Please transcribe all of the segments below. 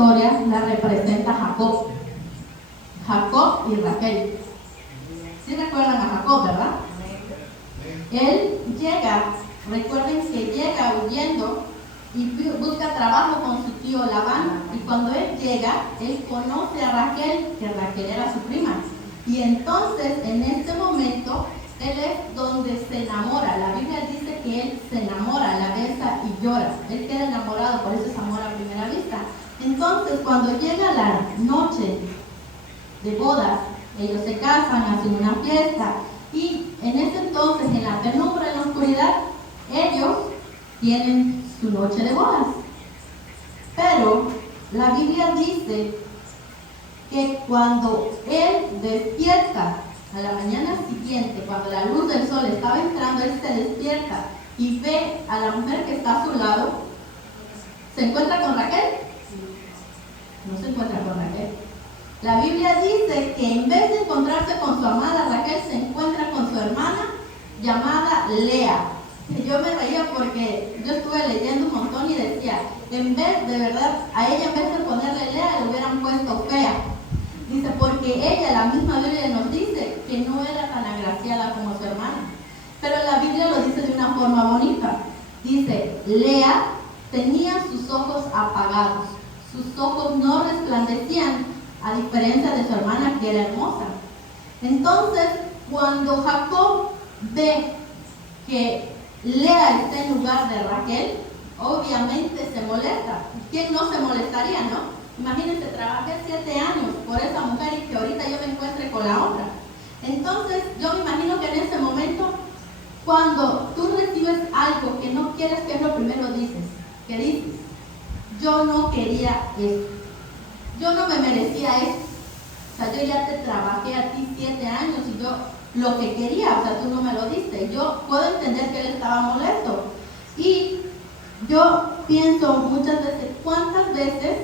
historia la representa Jacob. Jacob y Raquel. ¿Sí recuerdan a Jacob, verdad? Él llega, recuerden que llega huyendo y busca trabajo con su tío Labán. Y cuando él llega, él conoce a Raquel, que Raquel era su prima. Y entonces, en este momento, él es donde se enamora. La Biblia dice que él se enamora, la besa y llora. Él queda enamorado, por eso es amor a primera vista. Entonces, cuando llega la noche de bodas, ellos se casan, hacen una fiesta. Y en ese entonces, en la penumbra, en la oscuridad, ellos tienen su noche de bodas. Pero la Biblia dice que cuando él despierta a la mañana siguiente, cuando la luz del sol estaba entrando, él se despierta y ve a la mujer que está a su lado. ¿Se encuentra con Raquel? No se encuentra con Raquel. La Biblia dice que en vez de encontrarse con su amada Raquel, se encuentra con su hermana llamada Lea. Yo me reía porque yo estuve leyendo un montón y decía, en vez de verdad, a ella en vez de ponerle Lea, le hubieran puesto fea. Dice, porque ella, la misma Biblia nos dice que no era tan agraciada como su hermana. Pero la Biblia lo dice de una forma bonita. Dice, Lea tenía sus ojos apagados, sus ojos no resplandecían, a diferencia de su hermana que era hermosa. Entonces, cuando Jacob ve que Lea está en lugar de Raquel, obviamente se molesta. ¿Quién no se molestaría, no? Imagínense, trabajé 7 años por esa mujer y que ahorita yo me encuentre con la otra. Entonces, yo me imagino que en ese momento, cuando tú recibes algo que no quieres, ¿qué es lo primero dices? ¿Qué dices? Yo no quería esto. Yo no me merecía esto. O sea, yo ya te trabajé a ti 7 años y yo lo que quería, o sea, tú no me lo diste. Yo puedo entender que él estaba molesto. Y yo pienso muchas veces, ¿cuántas veces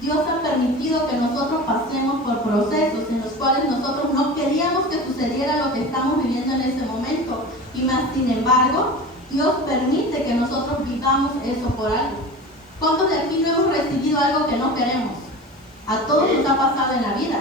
Dios ha permitido que nosotros pasemos por procesos en los cuales nosotros no queríamos que sucediera lo que estamos viviendo en este momento? Y más sin embargo, Dios permite que nosotros vivamos eso por algo. ¿Cuántos de aquí no hemos recibido algo que no queremos? A todos nos ha pasado en la vida.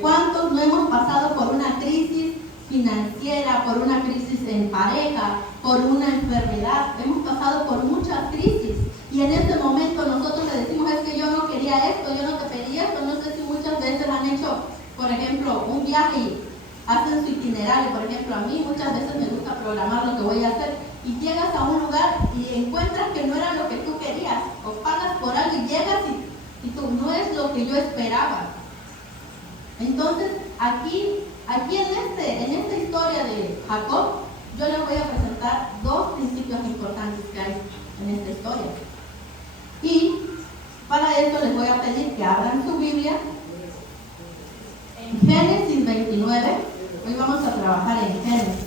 ¿Cuántos no hemos pasado por una crisis financiera, por una crisis en pareja, por una enfermedad? Hemos pasado por muchas crisis y en este momento nosotros le decimos, es que yo no quería esto, yo no te pedí esto. No sé si muchas veces han hecho, por ejemplo, un viaje y hacen su itinerario. Por ejemplo, a mí muchas veces me gusta programar lo que voy a hacer y llegas a un lugar y encuentras que no era lo que tú querías, o pagas por algo y llegas y tú, no es lo que yo esperaba. Entonces, aquí en esta historia de Jacob, yo les voy a presentar 2 principios importantes que hay en esta historia. Y para eso les voy a pedir que abran su Biblia en Génesis 29. Hoy vamos a trabajar en Génesis.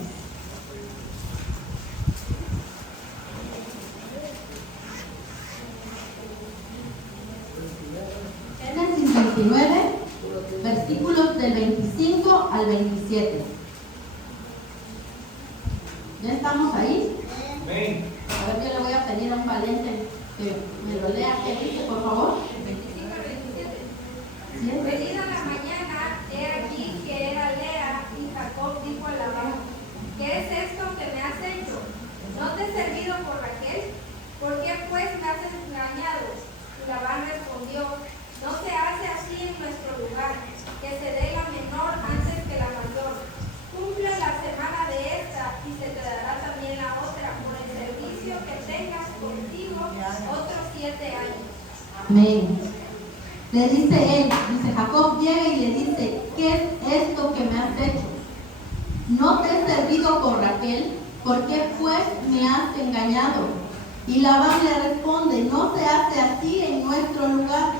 Génesis 29, versículos del 25 al 27. ¿Ya estamos ahí? Amén. Ahora yo le voy a pedir a un valiente que me lo lea. ¿Qué dice, por favor? 25 al 27. ¿Sí? Venida la mañana, he aquí que era Lea, y Jacob dijo a Labán, ¿qué es esto que me has hecho? ¿No te he servido por Raquel? ¿Por qué pues me has engañado? Y Labán respondió, no se hace así en nuestro lugar, que se dé la menor antes que la mayor. Cumple la semana de esta y se te dará también la otra por el servicio que tengas contigo otros 7 años. Amén. Le dice él, dice Jacob llega y le dice, ¿qué es esto que me has hecho? ¿No te he servido por Raquel? ¿Por qué pues me has engañado? Y Labán le responde, no se hace así en nuestro lugar,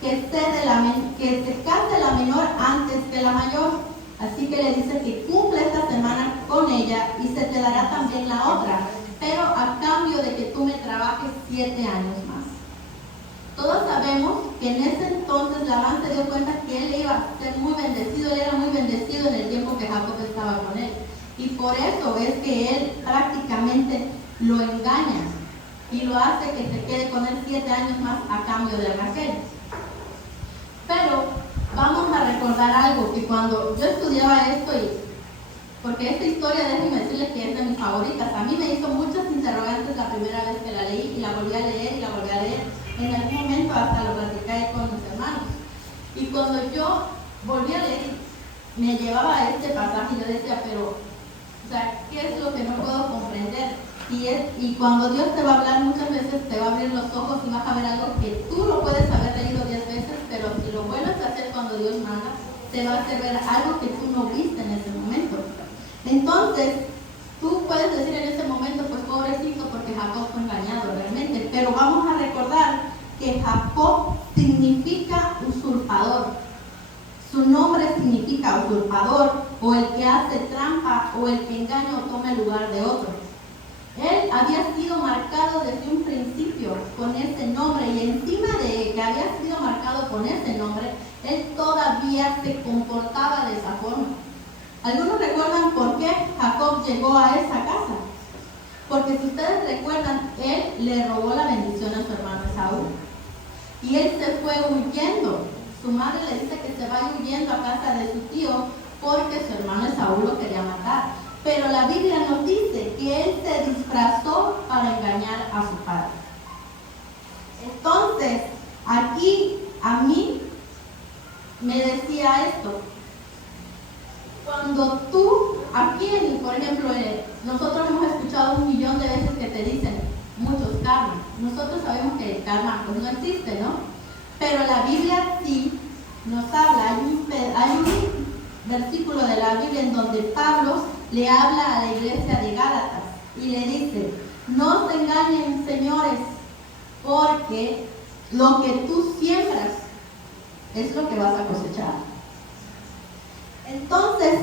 que se case la menor antes que la mayor. Así que le dice que cumple esta semana con ella y se te dará también la otra, pero a cambio de que tú me trabajes 7 años más. Todos sabemos que en ese entonces Labán se dio cuenta que él iba a ser muy bendecido, él era muy bendecido en el tiempo que Jacob estaba con él. Y por eso es que él prácticamente lo engaña y lo hace que se quede con él 7 años más a cambio de Raquel. Pero vamos a recordar algo, que cuando yo estudiaba esto, porque esta historia, déjenme decirles que es de mis favoritas, a mí me hizo muchas interrogantes la primera vez que la leí, y la volví a leer y la volví a leer. En algún momento hasta lo platicé con mis hermanos. Y cuando yo volví a leer, me llevaba a este pasaje y yo decía, pero, o sea, ¿qué es lo que no puedo comprender? Y cuando Dios te va a hablar, muchas veces te va a abrir los ojos y vas a ver algo que tú lo puedes haber leído 10 veces, pero si lo vuelves a hacer cuando Dios manda, te va a hacer ver algo que tú no viste en ese momento. Entonces, tú puedes decir en ese momento, pues pobrecito, porque Jacob fue engañado realmente, pero vamos a recordar que Jacob significa usurpador. Su nombre significa usurpador, o el que hace trampa, o el que engaña o toma el lugar de otro. Él había sido marcado desde un principio con ese nombre, y encima de que había sido marcado con ese nombre, él todavía se comportaba de esa forma. ¿Algunos recuerdan por qué Jacob llegó a esa casa? Porque si ustedes recuerdan, él le robó la bendición a su hermano Esaú. Y él se fue huyendo. Su madre le dice que se vaya huyendo a casa de su tío porque su hermano Esaú lo quería matar. Pero la Biblia nos dice que él se disfrazó para engañar a su padre. Entonces, aquí a mí me decía esto. Cuando tú, aquí, por ejemplo, nosotros hemos escuchado 1.000.000 de veces que te dicen muchos karma. Nosotros sabemos que el karma pues no existe, ¿no? Pero la Biblia sí nos habla. Hay un versículo de la Biblia en donde Pablo le habla a la iglesia de Gálatas y le dice: no se engañen, señores, porque lo que tú siembras es lo que vas a cosechar. Entonces,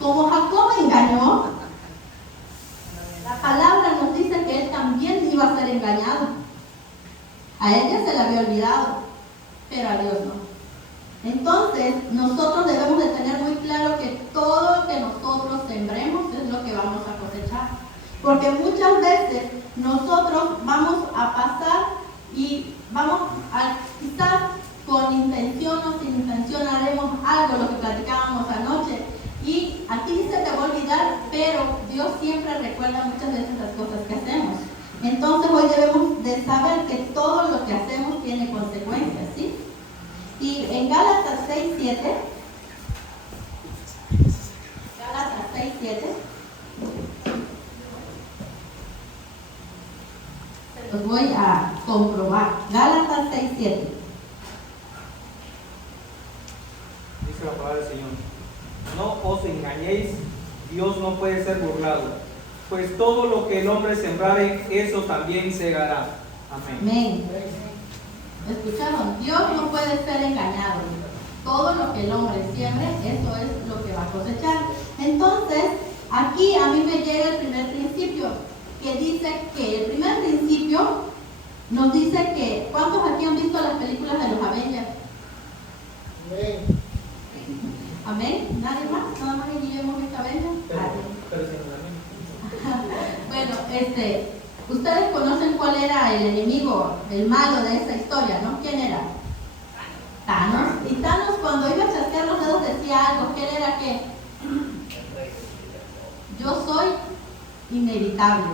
como Jacob engañó, la palabra nos dice que él también iba a ser engañado. A ella se le había olvidado, pero a Dios no. Entonces, nosotros debemos de tener muy claro que todo lo que nosotros sembremos es lo que vamos a cosechar. Porque muchas veces nosotros vamos a pasar y vamos a, quizás con intención o sin intención, haremos algo, lo que platicábamos anoche. Y a ti se te va a olvidar, pero Dios siempre recuerda muchas veces las cosas que hacemos. Entonces hoy debemos de saber que todo lo que hacemos tiene consecuencias, ¿sí? Y en Gálatas 6:7, Gálatas 6:7, se los voy a comprobar. Gálatas 6:7. Dice la palabra del Señor: no os engañéis, Dios no puede ser burlado, pues todo lo que el hombre sembrare, eso también segará. Amén. Amén. ¿Escucharon? Dios no puede ser engañado. Todo lo que el hombre siembre, eso es lo que va a cosechar. Entonces, aquí a mí me llega el primer principio, que dice que el primer principio nos dice que, ¿cuántos aquí han visto las películas de los Avengers? Amén. ¿Amén? ¿Nadie más? ¿Nada más aquí hemos visto Avengers? Pero sin Bueno, ustedes conocen cuál era el enemigo, el malo de esa historia, ¿no? ¿Quién era? Thanos. Y Thanos, cuando iba a chasquear los dedos, decía algo. ¿Qué era qué? Yo soy inevitable.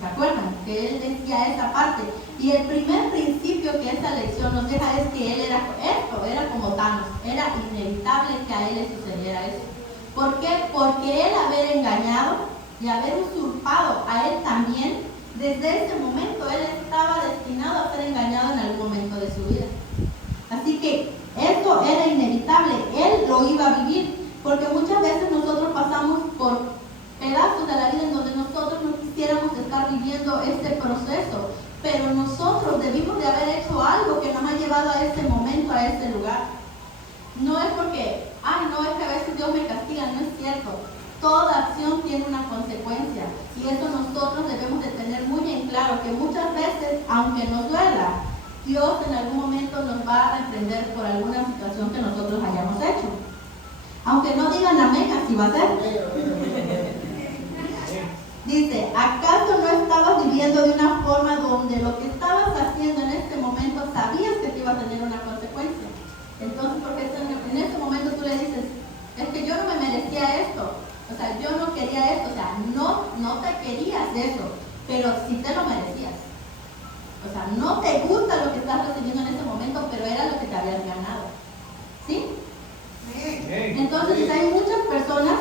¿Se acuerdan? Que él decía esa parte. Y el primer principio que esta lección nos deja es que él era como Thanos. Era inevitable que a él le sucediera eso. ¿Por qué? Porque él haber engañado y haber usurpado a él también, desde ese momento él estaba destinado a ser engañado en algún momento de su vida. Así que esto era inevitable, él lo iba a vivir, porque muchas veces nosotros pasamos por pedazos de la vida en donde nosotros no quisiéramos estar viviendo este proceso, pero nosotros debimos de haber hecho algo que nos ha llevado a ese momento, a ese lugar. No es porque, no, es que a veces Dios me castiga, no es cierto. Toda acción tiene una consecuencia, y eso nosotros debemos de tener muy en claro, que muchas veces, aunque nos duela, Dios en algún momento nos va a reprender por alguna situación que nosotros hayamos hecho. Aunque no digan amén, así va a ser. Dice: ¿acaso no estabas viviendo de una forma donde lo que estabas haciendo en este momento sabías que te iba a tener una consecuencia? Entonces quería esto, o sea, no te querías eso, pero sí te lo merecías. O sea, no te gusta lo que estás recibiendo en ese momento, pero era lo que te habías ganado. ¿Sí? Entonces hay muchas personas,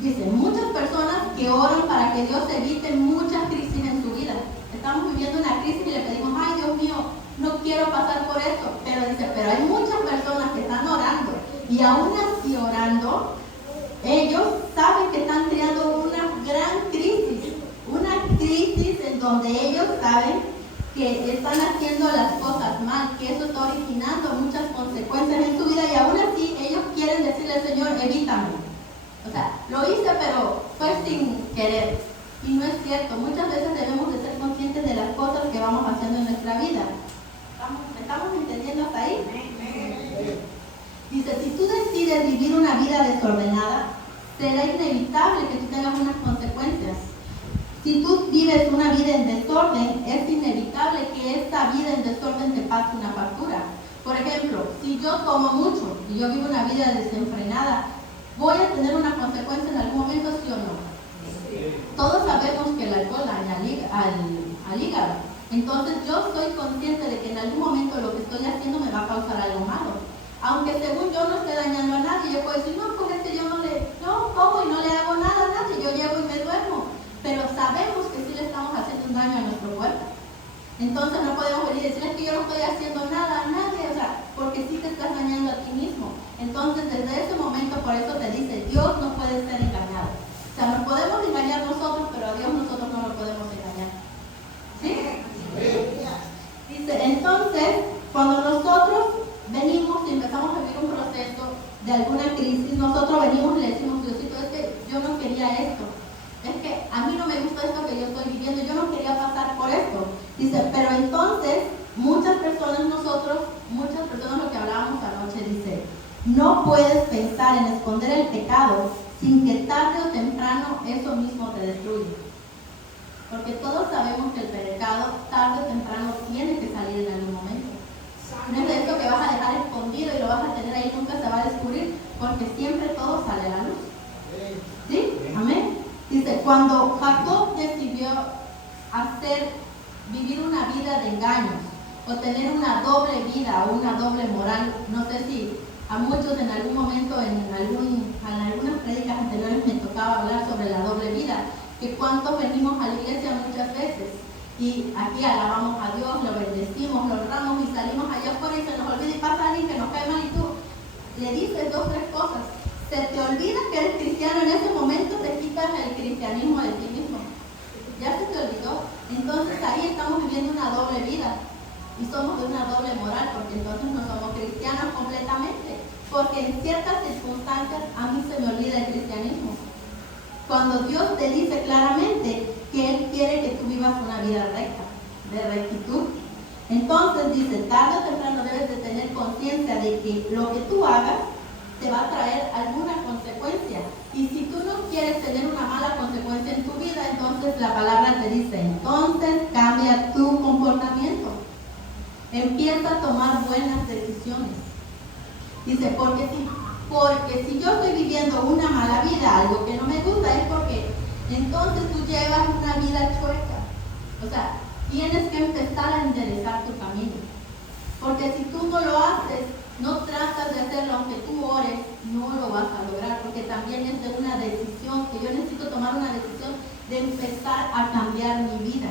dicen, muchas personas que oran para que Dios evite muchas crisis en su vida. Estamos viviendo una crisis y le pedimos, ay Dios mío, no quiero pasar por esto. Pero dice, pero hay muchas personas que están orando y aún así orando, ellos saben que están creando una gran crisis en donde ellos saben que están haciendo las cosas mal, que eso está originando muchas consecuencias en su vida y aún así ellos quieren decirle al Señor, evítame. O sea, lo hice pero fue sin querer. Y no es cierto, muchas veces debemos de ser conscientes de las cosas que vamos haciendo en nuestra vida. ¿Estamos entendiendo hasta ahí? Dice, si tú decides vivir una vida desordenada, será inevitable que tú tengas unas consecuencias. Si tú vives una vida en desorden, es inevitable que esta vida en desorden te pase una factura. Por ejemplo, si yo tomo mucho y yo vivo una vida desenfrenada, ¿voy a tener una consecuencia en algún momento, sí o no? Sí. Todos sabemos que el alcohol daña al hígado. Entonces yo soy consciente de que en algún momento lo que estoy haciendo me va a causar algo malo. Aunque según yo no esté dañando a nadie, yo puedo decir, no, pues es que yo como y no le hago nada a nadie, yo llego y me duermo. Pero sabemos que sí le estamos haciendo un daño a nuestro cuerpo. Entonces no podemos venir y decirles que yo no estoy haciendo nada a nadie, o sea, porque sí te estás dañando a ti mismo. Entonces desde ese momento, por eso te dice, Dios no puede ser engañado. O sea, nos podemos engañar nosotros, pero a Dios nosotros no lo podemos engañar. ¿Sí? Dice, entonces, cuando nosotros venimos y empezamos a vivir un proceso de alguna crisis, nosotros venimos y le decimos, Diosito, es que yo no quería esto. Es que a mí no me gusta esto que yo estoy viviendo, yo no quería pasar por esto. Dice, pero entonces muchas personas lo que hablábamos anoche, dice, no puedes pensar en esconder el pecado sin que tarde o temprano eso mismo te destruya. Porque todos sabemos que el pecado tarde o temprano tiene que salir en algún momento. No es de esto que vas a dejar escondido y lo vas a tener ahí, nunca se va a descubrir, porque siempre todo sale a la luz. ¿Sí? Amén. Dice, cuando Jacob decidió vivir una vida de engaños o tener una doble vida o una doble moral, no sé si a muchos en algún momento, en algunas prédicas anteriores me tocaba hablar sobre la doble vida, que cuántos venimos a la iglesia muchas veces y aquí alabamos a Dios, lo bendecimos, lo honramos y salimos allá afuera y se nos olvida y pasa alguien que nos cae mal y tú le dices 2 o 3 cosas. Se te olvida que eres cristiano, en ese momento te quitas el cristianismo de ti mismo. Ya se te olvidó. Entonces ahí estamos viviendo una doble vida y somos de una doble moral, porque entonces no somos cristianos completamente, porque en ciertas circunstancias a mí se me olvida el cristianismo. Cuando Dios te dice claramente que Él quiere que tú vivas una vida recta, de rectitud, entonces dice, tarde o temprano debes de tener conciencia de que lo que tú hagas te va a traer alguna consecuencia. Y si tú no quieres tener una mala consecuencia en tu vida, entonces la palabra te dice, entonces cambia tu comportamiento. Empieza a tomar buenas decisiones. Dice, porque si yo estoy viviendo una mala vida, algo que no me gusta, es porque entonces tú llevas una vida chueca. O sea, tienes que empezar a enderezar tu camino. Porque si tú no lo haces, no tratas de hacerlo, aunque tú ores, no lo vas a lograr, porque también es de una decisión, que yo necesito tomar una decisión de empezar a cambiar mi vida.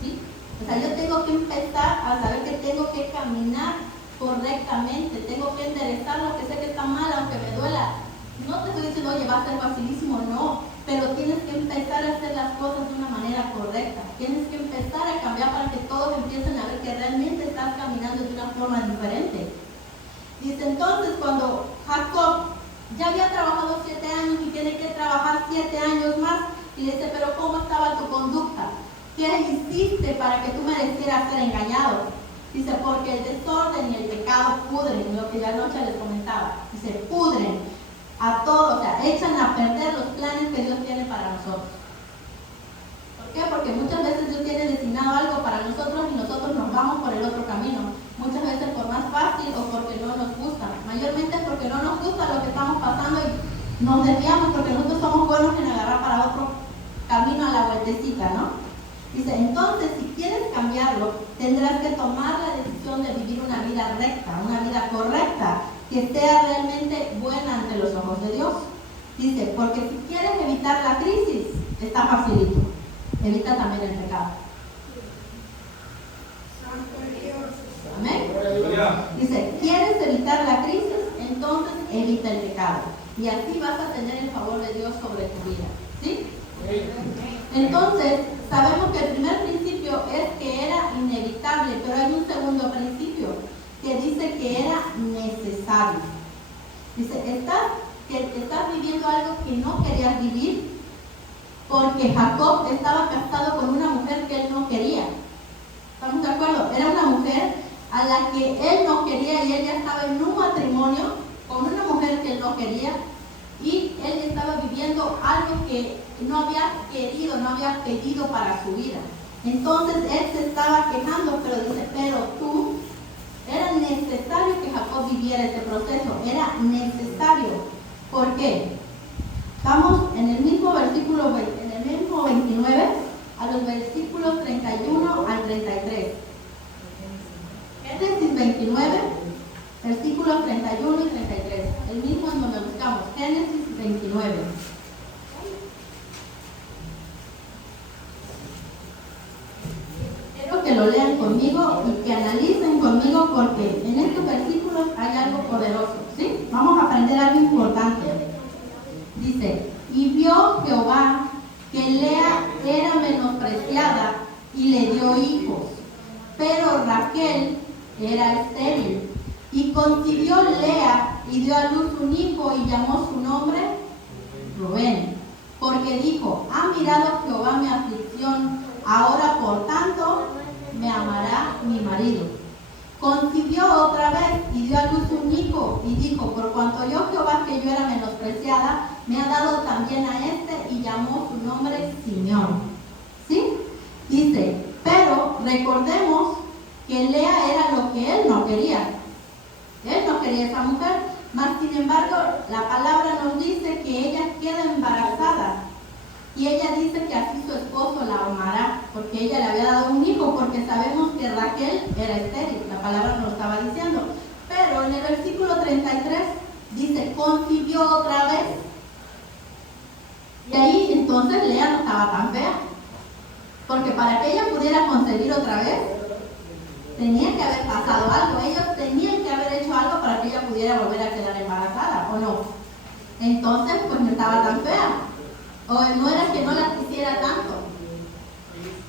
¿Sí? O sea, yo tengo que empezar a saber que tengo que caminar correctamente, tengo que enderezar lo que sé que está mal, aunque me duela. No te estoy diciendo, oye, va a ser facilísimo, no, pero tienes que empezar a hacer las cosas de una manera correcta. Tienes que empezar a cambiar para que todos empiecen a ver que realmente estás caminando de una forma diferente. Dice, entonces, cuando Jacob ya había trabajado 7 años y tiene que trabajar 7 años más, y dice, pero ¿cómo estaba tu conducta? ¿Qué hiciste para que tú merecieras ser engañado? Dice, porque el desorden y el pecado pudren, lo que ya anoche les comentaba. Dice, pudren a todos, o sea, echan a perder los planes que Dios tiene para nosotros. ¿Por qué? Porque muchas veces Dios tiene designado algo para nosotros y nosotros nos vamos por el otro camino. Muchas veces por más fácil o porque no nos gusta. Mayormente es porque no nos gusta lo que estamos pasando y nos desviamos porque nosotros somos buenos en Dice, entonces si quieres cambiarlo, tendrás que tomar la decisión de vivir una vida recta, una vida correcta, que sea realmente buena ante los ojos de Dios. Dice, porque si quieres evitar la crisis, está facilito. Evita también el pecado. Amén. Dice, ¿quieres evitar la crisis? Entonces evita el pecado. Y así vas a tener el favor de Dios sobre tu vida. ¿Sí? Entonces, sabemos que el primer principio es que era inevitable, pero hay un segundo principio que dice que era necesario. Dice, estás viviendo algo que no querías vivir, porque Jacob estaba casado con una mujer que él no quería. ¿Estamos de acuerdo? Era una mujer a la que él no quería y ella estaba en un matrimonio con una mujer que él no quería y él estaba viviendo algo que no había querido, no había pedido para su vida. Entonces él se estaba quejando, pero dice, pero tú, era necesario que Jacob viviera este proceso, era necesario. ¿Por qué? Estamos en el mismo versículo, en el mismo 29, a los versículos 31 al 33. Génesis 29, versículos 31 y 33. El mismo en donde buscamos, Génesis 29. Quiero que lo lean conmigo y que analicen conmigo porque en estos versículos hay algo poderoso. ¿Sí? Vamos a aprender algo importante. Dice, y vio Jehová que Lea era menospreciada y le dio hijos, pero Raquel era estéril. Y concibió Lea y dio a luz un hijo y llamó su nombre Rubén, porque dijo, ha mirado Jehová mi aflicción, ahora por tanto me amará mi marido. Concibió otra vez y dio a luz un hijo y dijo, por cuanto yo Jehová que yo era menospreciada, me ha dado también a este, y llamó su nombre Simeón. ¿Sí? Dice, pero recordemos que Lea era lo que él no quería. Él no quería esa mujer, mas sin embargo la palabra nos dice que ella queda embarazada y ella dice que así su esposo la amará, porque ella le había dado un hijo, porque sabemos que Raquel era estéril, la palabra nos lo estaba diciendo. Pero en el versículo 33 dice, concibió otra vez. Y ahí entonces Lea no estaba tan fea, porque para que ella pudiera concebir otra vez, tenía que haber pasado algo, ellos tenían que haber hecho algo para que ella pudiera volver a quedar embarazada, ¿o no? Entonces, pues no estaba tan fea, o no era que no la quisiera tanto.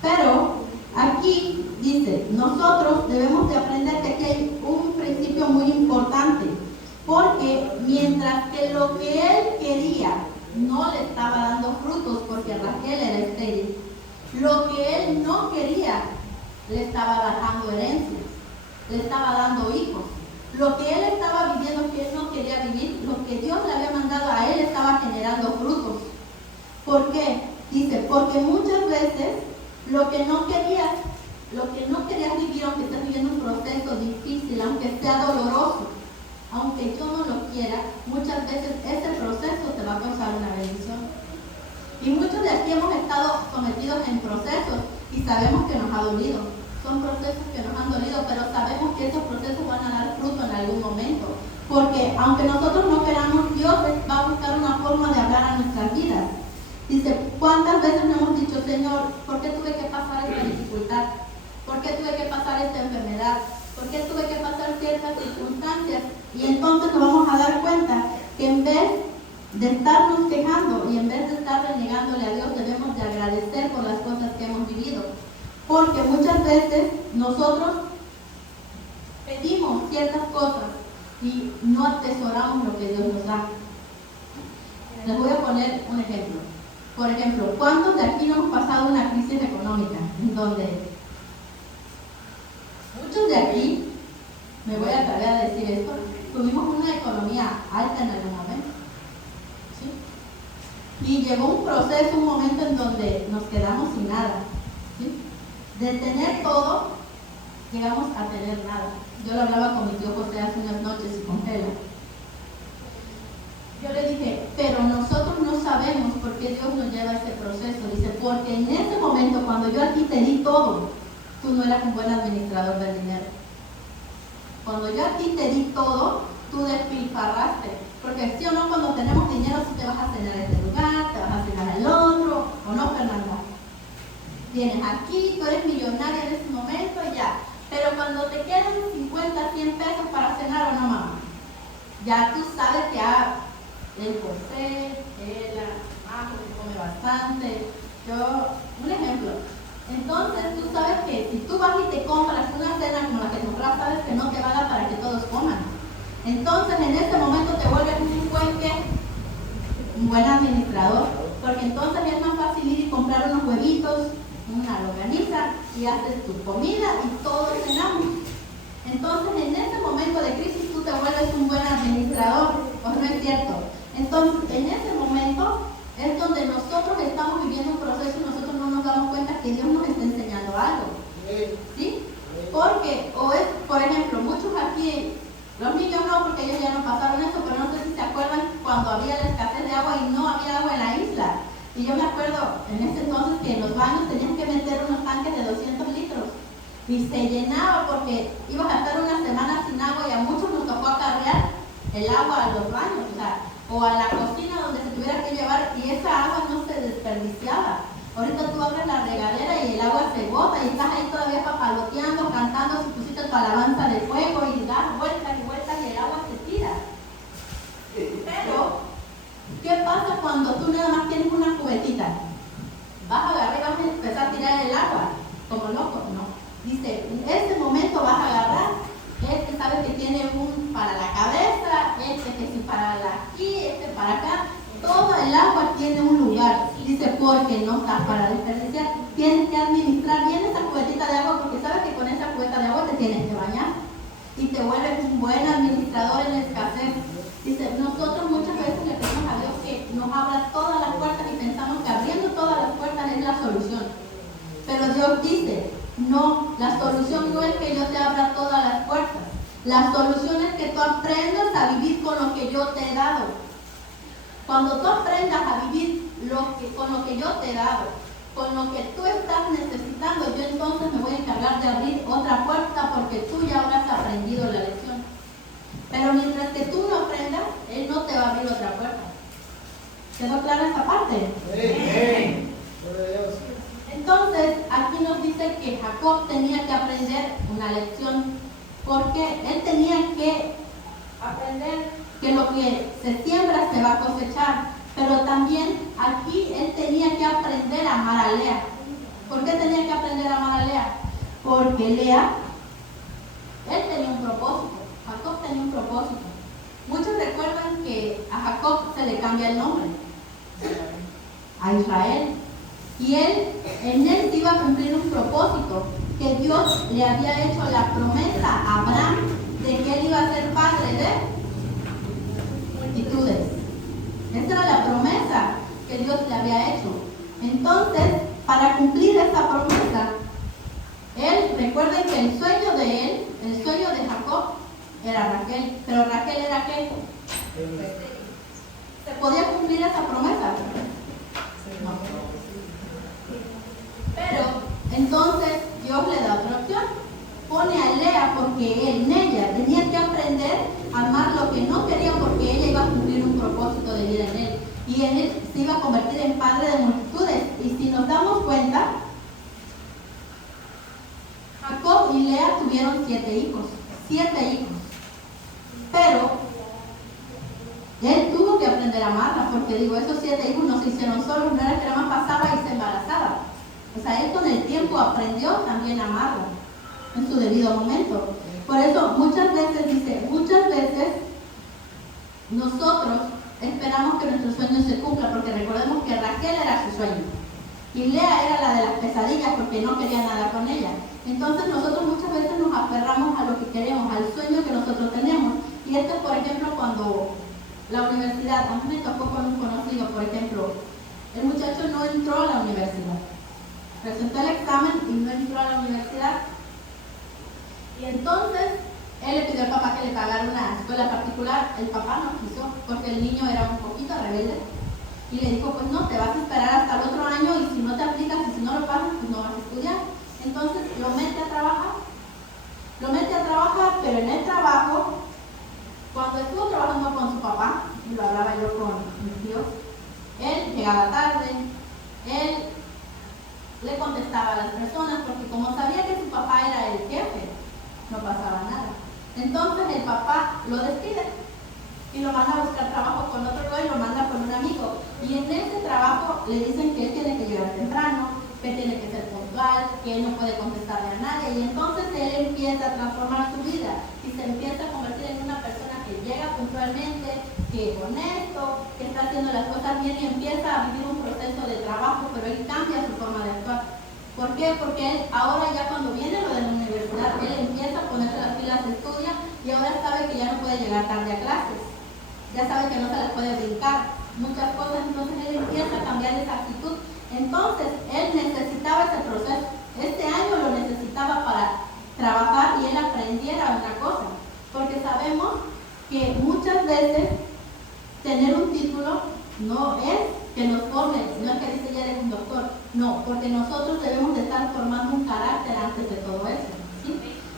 Pero aquí dice, nosotros debemos de aprender que aquí hay un principio muy importante, porque mientras que lo que él quería no le estaba dando frutos, porque Raquel era estéril, lo que él no quería le estaba dando herencias, le estaba dando hijos. Lo que él estaba viviendo que él no quería vivir, lo que Dios le había mandado a él estaba generando frutos. ¿Por qué? Dice, porque muchas veces lo que no querías vivir, aunque estés viviendo un proceso difícil, aunque sea doloroso, aunque yo no lo quiera, muchas veces ese proceso te va a causar una bendición. Y muchos de aquí hemos estado sometidos en procesos y sabemos que nos ha dolido. Son procesos que nos han dolido, pero sabemos que esos procesos van a dar fruto en algún momento. Porque aunque nosotros no queramos, Dios va a buscar una forma de hablar a nuestras vidas. Dice, ¿cuántas veces nos hemos dicho, Señor, por qué tuve que pasar esta dificultad? ¿Por qué tuve que pasar esta enfermedad? ¿Por qué tuve que pasar ciertas circunstancias? Y entonces nos vamos a dar cuenta que en vez de estarnos quejando y en vez de estar renegándole a Dios, debemos de agradecer por las cosas que hemos vivido. Porque muchas veces nosotros pedimos ciertas cosas y no atesoramos lo que Dios nos da. Les voy a poner un ejemplo. Por ejemplo, ¿cuántos de aquí no hemos pasado una crisis económica? En donde muchos de aquí, me voy a atrever a decir esto, tuvimos una economía alta en algún momento. ¿Sí? Y llegó un proceso, un momento en donde nos quedamos sin nada. ¿Sí? De tener todo, llegamos a tener nada. Yo lo hablaba con mi tío José hace unas noches y con Gela. Yo le dije, pero nosotros no sabemos por qué Dios nos lleva a este proceso. Dice, porque en ese momento, cuando yo a ti te di todo, tú no eras un buen administrador del dinero. Cuando yo a ti te di todo, tú despilfarraste. Porque sí o no, cuando tenemos dinero, sí te vas a cenar a este lugar, te vas a cenar al otro, ¿o no, Fernanda? Vienes aquí, tú eres millonaria en ese momento y ya. Pero cuando te quedan 50, 100 pesos para cenar o no, mamá, ya tú sabes que el José, ella, que come bastante. Un ejemplo. Entonces tú sabes que si tú vas y te compras una cena como la que compras, sabes que no te va a dar para que todos coman. Entonces en ese momento te vuelves un buen administrador, porque entonces es más fácil ir y comprar unos huevitos, una longaniza y haces tu comida y todos cenamos. Entonces en ese momento de crisis tú te vuelves un buen administrador, ¿o no es cierto? Entonces en ese momento es donde nosotros estamos viviendo un proceso y nosotros no nos damos cuenta que Dios nos está enseñando algo. ¿Sí? Porque, o es, por ejemplo, muchos aquí, los niños no, porque ellos ya no pasaron eso, pero no sé si se acuerdan cuando había la escasez de agua y no había agua en la isla. Y yo me acuerdo en ese entonces que en los baños tenían que meter unos tanques de 200 litros. Y se llenaba porque ibas a estar una semana sin agua y a muchos nos tocó acarrear el agua a los baños, o a la cocina donde se tuviera que llevar, y esa agua no se desperdiciaba. Ahorita tú abres la regadera y el agua se bota y estás ahí todavía papaloteando, cantando, si pusiste tu alabanza de fuego y das vueltas y vueltas y el agua se tira. Pero, ¿qué pasa cuando tú nada más tienes una cubetita? Vas a agarrar y vas a empezar a tirar el agua, como loco, ¿no? Dice, en ese momento vas a agarrar, este sabes que tiene un para la cabeza, este que es para aquí, este para acá. Todo el agua tiene un lugar. Dice, porque no estás para desperdiciar. Tienes que administrar bien esa cubetita de agua, porque sabes que con esa cubeta de agua te tienes que bañar. Y te vuelves un buen administrador en la escasez. Dice, nosotros muchas veces le pedimos a Dios que nos abra todas las puertas y pensamos que abriendo todas las puertas es la solución. Pero Dios dice, no, la solución no es que yo te abra todas las puertas. La solución es que tú aprendas a vivir con lo que yo te he dado. Cuando tú aprendas a vivir con lo que yo te he dado, con lo que tú estás necesitando, yo entonces me voy a encargar de abrir otra puerta porque tú ya habrás aprendido la lección. Pero mientras que tú no aprendas, Él no te va a abrir otra puerta. ¿Quedó clara esa parte? Sí. Entonces, aquí nos dice que Jacob tenía que aprender una lección, porque él tenía que aprender que lo que se siembra se va a cosechar, pero también aquí él tenía que aprender a amar a Lea. ¿Por qué tenía que aprender a amar a Lea? Porque Lea, él tenía un propósito, Jacob tenía un propósito. Muchos recuerdan que a Jacob se le cambia el nombre, a Israel, y en él se iba a cumplir un propósito, que Dios le había hecho la promesa a Abraham de que él iba a ser padre de multitudes. Esa era la promesa que Dios le había hecho. Entonces, para cumplir esa promesa, recuerden que el sueño de Jacob era Raquel, pero Raquel era ¿qué? ¿Se podía cumplir esa promesa? No. Pero entonces Dios le da otra opción. Pone a Lea porque en ella tenía que aprender a amar lo que no quería, porque ella iba a cumplir un propósito de vida en él. Y en él se iba a convertir en padre de multitudes. Y si nos damos cuenta, Jacob y Lea tuvieron 7 hijos. 7 hijos. Pero él tuvo que aprender a amarla, porque esos 7 hijos no se hicieron solos, no era que nada más pasaba y se embarazaba. O sea, él con el tiempo aprendió también a amarla en su debido momento. Por eso muchas veces nosotros esperamos que nuestros sueños se cumplan, porque recordemos que Raquel era su sueño y Lea era la de las pesadillas porque no quería nada con ella. Entonces nosotros muchas veces nos aferramos a lo que queremos, al sueño que nosotros tenemos. Y esto, por ejemplo, cuando la universidad, a mí me tocó con un conocido, por ejemplo, el muchacho no entró a la universidad, presentó el examen y no entró a la universidad. Y entonces él le pidió al papá que le pagara una escuela particular. El papá no quiso porque el niño era un poquito rebelde. Y le dijo, pues no, te vas a esperar hasta el otro año y si no te aplicas y si no lo pasas, pues no vas a estudiar. Entonces lo mete a trabajar. Lo mete a trabajar, pero en el trabajo, cuando estuvo trabajando con su papá, y lo hablaba yo con mis tíos, él llegaba tarde, él le contestaba a las personas, porque como sabía que su papá era el jefe, no pasaba nada. Entonces el papá lo despide y lo manda a buscar trabajo con otro y lo manda con un amigo. Y en ese trabajo le dicen que él tiene que llegar temprano, que tiene que ser puntual, que él no puede contestarle a nadie. Y entonces él empieza a transformar su vida y se empieza a convertir en una persona que llega puntualmente, que es honesto, que está haciendo las cosas bien y empieza a vivir un proceso de trabajo, pero él cambia su forma de actuar. ¿Por qué? Porque él ahora ya cuando viene lo de la universidad, él empieza a ponerse las pilas, estudia y ahora sabe que ya no puede llegar tarde a clases. Ya sabe que no se las puede brincar, muchas cosas, entonces él empieza a cambiar esa actitud. Entonces, él necesitaba ese proceso. Este año lo necesitaba para trabajar y él aprendiera una cosa. Porque sabemos que muchas veces tener un título no es que nos forme, no es que dice ya eres un doctor. No, porque nosotros debemos de estar formando un carácter antes de todo eso. ¿Sí?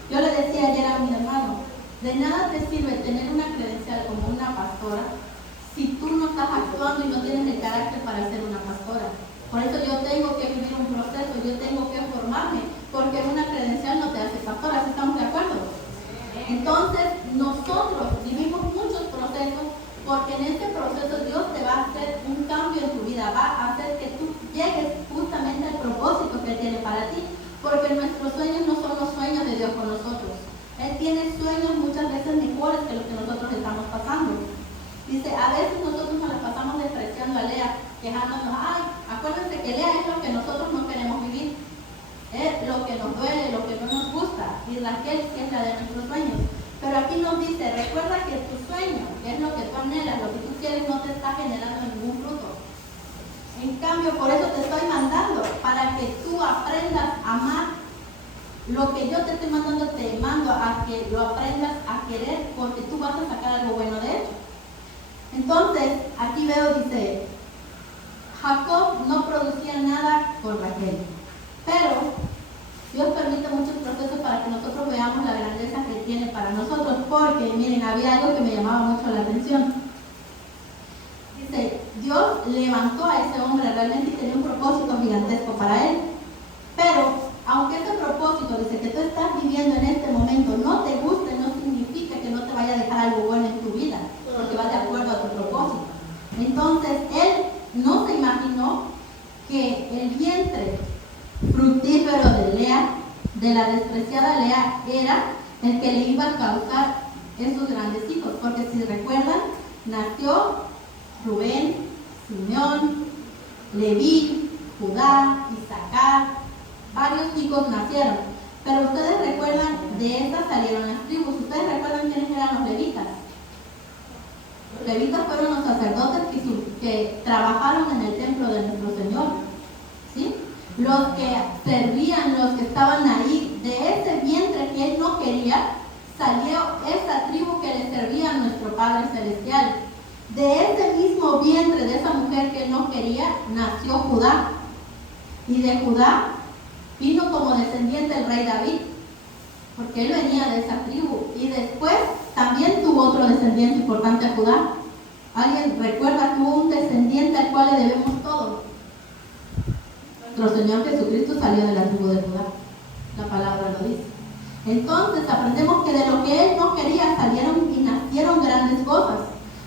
Yo le decía ayer a mi hermano, de nada te sirve tener una credencial como una pastora si tú no estás actuando y no tienes el carácter para ser una pastora. Por eso yo tengo que vivir un proceso, yo tengo que formarme, porque una credencial no te hace pastora, ¿sí estamos de acuerdo? Entonces, nosotros vivimos muchos procesos, porque en este proceso Dios te va a hacer un cambio en tu vida, va a hacer que tú llegues justamente al propósito que Él tiene para ti, porque nuestros sueños no son los sueños de Dios con nosotros. Él tiene sueños muchas veces mejores que los que nosotros estamos pasando. Dice, a veces nosotros nos la pasamos despreciando a Lea, quejándonos, ay, acuérdense que Lea es lo que nosotros no queremos vivir, es lo que nos duele, lo que no nos gusta, y Raquel sí es la de nuestros sueños. Pero aquí nos dice, recuerda que tu sueño, que es lo que tú anhelas, lo que tú quieres, no te está generando ningún fruto. En cambio, por eso te estoy mandando, para que tú aprendas a amar lo que yo te estoy mandando, te mando a que lo aprendas a querer, porque tú vas a sacar algo bueno de ello. Entonces, aquí veo, dice, Jacob no producía nada con Raquel, pero Dios permite muchos procesos para que nosotros veamos la grandeza que tiene para nosotros, porque miren, había algo que me llamaba mucho la atención. Dice, Dios levantó a ese hombre realmente y tenía un propósito gigantesco para él, pero aunque ese propósito, dice, que tú estás viviendo en este momento no te guste, no significa que no te vaya a dejar algo bueno en tu vida, porque va de acuerdo a tu propósito. Entonces, él no se imaginó que el vientre fructífero de Lea, de la despreciada Lea, era el que le iba a causar esos grandes hijos, porque si recuerdan, nació Rubén, Simeón, Leví, Judá, Isaacar, varios hijos nacieron, pero ustedes recuerdan, de estas salieron las tribus. ¿Ustedes recuerdan quiénes eran los levitas? Los levitas fueron los sacerdotes que trabajaron en el templo de nuestro Señor, ¿sí? Los que servían, los que estaban ahí. De ese vientre que él no quería, salió esa tribu que le servía a nuestro Padre Celestial. De ese mismo vientre, de esa mujer que él no quería, nació Judá. Y de Judá vino como descendiente el rey David, porque él venía de esa tribu. Y después también tuvo otro descendiente importante a Judá. ¿Alguien recuerda? Tuvo un descendiente al cual le debemos todo. Nuestro Señor Jesucristo salió de la tribu de Judá. La palabra lo dice. Entonces aprendemos que de lo que él no quería salieron y nacieron grandes cosas.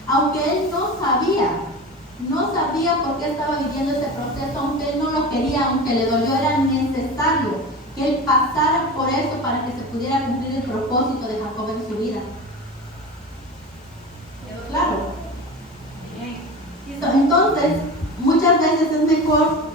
Aunque él no sabía por qué estaba viviendo ese proceso, aunque él no lo quería, aunque le dolió, era necesario que él pasara por eso para que se pudiera cumplir el propósito de Jacob en su vida. ¿Quedó claro? Entonces, muchas veces es mejor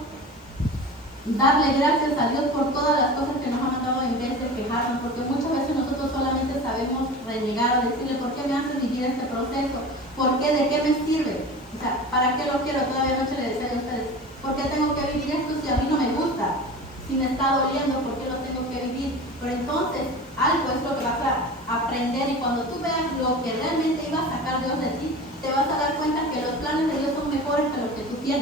darle gracias a Dios por todas las cosas que nos ha mandado en vez de quejarnos, porque muchas veces nosotros solamente sabemos renegar o decirle, ¿por qué me hace vivir este proceso? ¿Por qué? ¿De qué me sirve? O sea, ¿para qué lo quiero? Todavía anoche le decía a ustedes, ¿por qué tengo que vivir esto si a mí no me gusta? Si me está doliendo, ¿por qué lo tengo que vivir? Pero entonces, algo es lo que vas a aprender, y cuando tú veas lo que realmente iba a sacar Dios de ti, te vas a dar cuenta que los planes de Dios son mejores que los que tú tienes.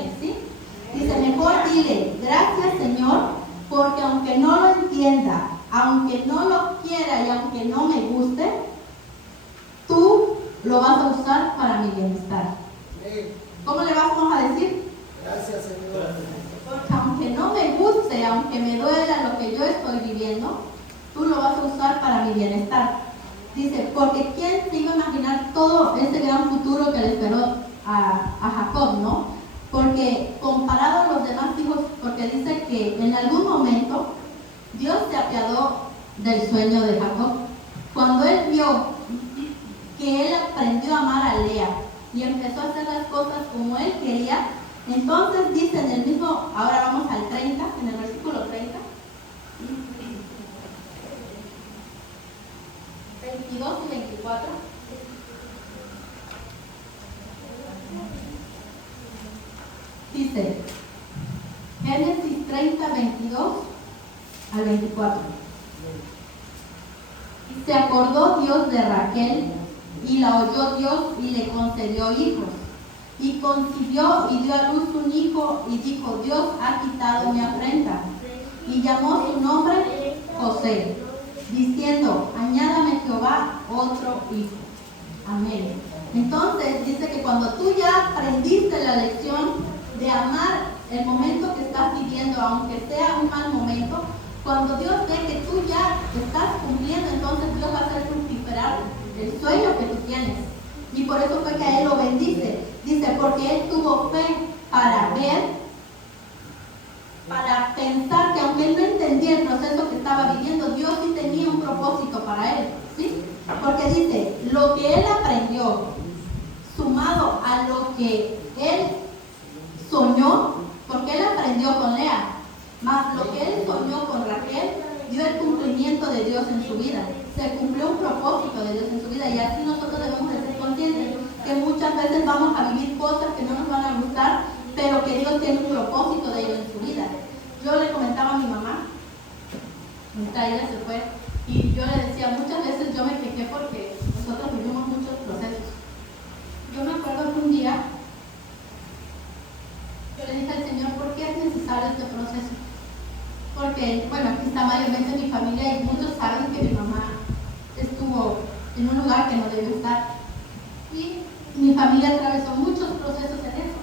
aunque no lo entienda, aunque no lo quiera y aunque no me guste, tú lo vas a usar para mi bienestar. ¿Cómo le vamos a decir? Gracias, Señor. Porque aunque no me guste, aunque me duela lo que yo estoy viviendo, tú lo vas a usar para mi bienestar. Dice, porque ¿quién se iba a imaginar todo ese gran futuro que le esperó a Jacob, no? Porque comparado a los demás hijos, porque dice que en algún momento Dios se apiadó del sueño de Jacob. Cuando él vio que él aprendió a amar a Lea y empezó a hacer las cosas como él quería, entonces dice en el mismo, ahora vamos al 30, en el versículo 30, 22 y 24. Dice, Génesis 30, 22 al 24. Y se acordó Dios de Raquel, y la oyó Dios y le concedió hijos. Y concibió y dio a luz un hijo, y dijo, Dios ha quitado mi afrenta. Y llamó su nombre José, diciendo, añádame Jehová otro hijo. Amén. Entonces dice que cuando tú ya aprendiste la lección de amar el momento que estás viviendo, aunque sea un mal momento, cuando Dios ve que tú ya estás cumpliendo, entonces Dios va a hacer fructificar el sueño que tú tienes. Y por eso fue que a él lo bendice. Dice, porque él tuvo fe para ver, para pensar que aunque él no entendía el proceso que estaba viviendo, Dios sí tenía un propósito para él, ¿sí? Porque dice, lo que él aprendió, sumado a lo que él soñó, porque él aprendió con Lea, más lo que él soñó con Raquel, dio el cumplimiento de Dios en su vida. Se cumplió un propósito de Dios en su vida, y así nosotros debemos de ser conscientes que muchas veces vamos a vivir cosas que no nos van a gustar, pero que Dios tiene un propósito de ello en su vida. Yo le comentaba a mi mamá, mientras ella se fue, y yo le decía, muchas veces yo me quejé porque nosotros vivimos muchos procesos. Yo me acuerdo que un día yo le dije al Señor, ¿por qué es necesario este proceso? Porque, bueno, aquí está mayormente mi familia y muchos saben que mi mamá estuvo en un lugar que no debió estar. Y mi familia atravesó muchos procesos en eso.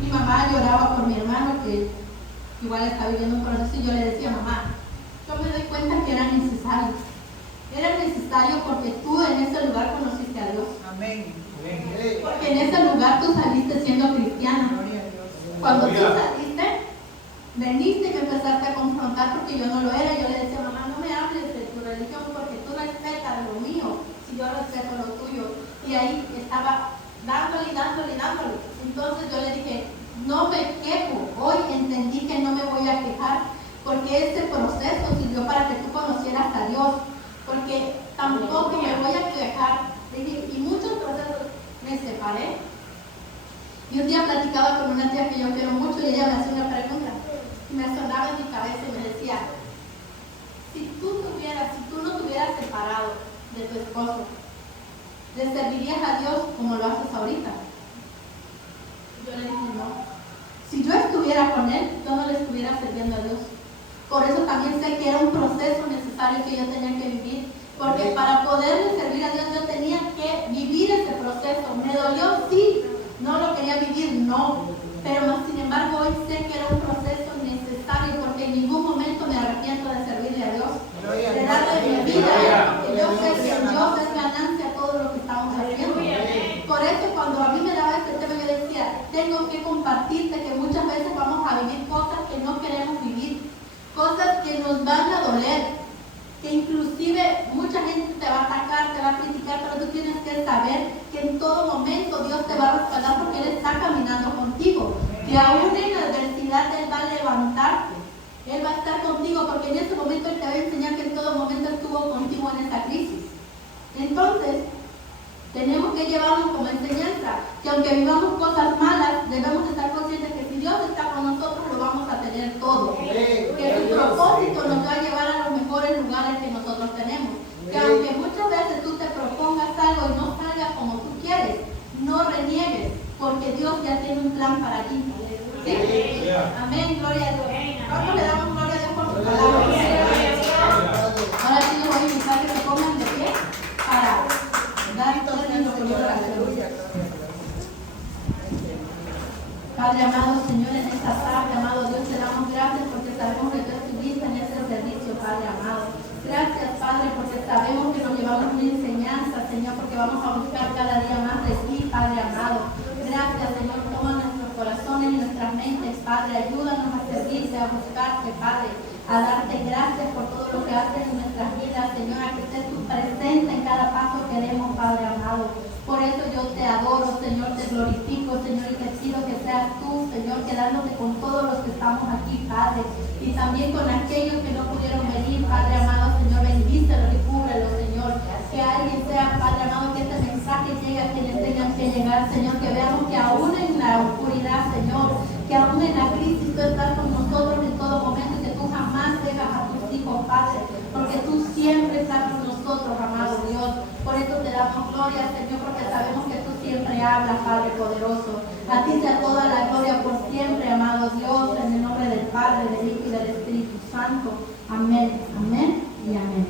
Y mi mamá lloraba por mi hermano, que igual está viviendo un proceso, y yo le decía, mamá, yo me doy cuenta que era necesario. Era necesario porque tú en ese lugar conociste a Dios. Amén. Porque en ese lugar tú saliste siendo cristiana. Cuando tú saliste, veniste y me empezaste a confrontar porque yo no lo era. Yo le decía, mamá, no me hables de tu religión porque tú respetas lo mío, si yo respeto lo tuyo. Y ahí estaba dándole. Entonces yo le dije, no me quejo. Hoy entendí que no me voy a quejar porque este proceso sirvió para que tú conocieras a Dios. Porque tampoco me voy a quejar. Y muchos procesos me separé. Y un día platicaba con una tía que yo quiero mucho y ella me hacía una pregunta. Y me sonaba en mi cabeza y me decía, si tú no te hubieras separado de tu esposo, ¿le servirías a Dios como lo haces ahorita? Yo le dije, no. Si yo estuviera con él, yo no le estuviera sirviendo a Dios. Por eso también sé que era un proceso necesario que yo tenía que vivir. Porque para poderle servir a Dios yo tenía que vivir ese proceso. Me dolió, sí. No lo quería vivir, no. Pero más sin embargo hoy sé que era un proceso necesario porque en ningún momento me arrepiento de servirle a Dios. De darle mi vida. Porque yo sé que en Dios es ganancia todo lo que estamos haciendo. Por eso cuando a mí me daba este tema yo decía, tengo que compartirte que muchas veces vamos a vivir cosas que no queremos vivir. Cosas que nos van a doler. Que inclusive mucha gente te va a atacar, te va a criticar, pero tú tienes que saber que en todo momento Dios te va a respaldar porque Él está caminando contigo. Que aún en la adversidad Él va a levantarte, Él va a estar contigo, porque en ese momento Él te va a enseñar que en todo momento estuvo contigo en esa crisis. Entonces, tenemos que llevarnos como enseñanza, que aunque vivamos cosas malas, debemos estar conscientes que si Dios está con nosotros, lo vamos a tener todo. Que su propósito nos va a llevar a los mejores lugares que nosotros tenemos. Que aunque muchas veces tú te propongas algo y no salga como tú quieres, no reniegues, porque Dios ya tiene un plan para ti. ¿Sí? Amén, gloria a Dios. ¿Cuánto le damos gloria a Dios por su palabra? Ahora sí les voy a invitar que se pongan de pie para dar todo lo que yo oración. Padre amado, Señor, en esta tarde, amado Dios, te damos gracias porque sabemos que tú estuviste en este servicio, Padre amado. Gracias, Padre, porque sabemos que nos llevamos una enseñanza, Señor, porque vamos a buscar cada día más de ti, Padre amado. Gracias, Señor, toma nuestros corazones y nuestras mentes, Padre. Ayúdanos a servirte, a buscarte, Padre, a darte gracias por todo lo que haces en nuestras vidas, Señor, a que estés tú presente en cada paso que demos, Padre amado. Por eso yo te adoro, Señor, te glorifico, Señor, y te pido que seas tú, Señor, quedándote con todos los que estamos aquí, Padre, y también con aquellos que no pudieron venir, Padre amado, Señor, bendícelos y cúbrelos, Señor. Que alguien sea, Padre amado, que este mensaje llegue a quienes tengan que llegar, Señor, que veamos que aún en la oscuridad, Señor, que aún en la crisis tú estás con nosotros en todo momento y que tú jamás dejas a tus hijos, Padre, porque tú siempre estás con nosotros, amado Dios. Por eso te damos gloria, Señor, porque sabemos que tú siempre hablas, Padre poderoso. A ti sea toda la gloria por siempre, amado Dios, en el nombre del Padre, del Hijo y del Espíritu Santo. Amén, amén y amén.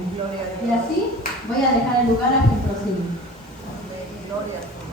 Y así voy a dejar el lugar a que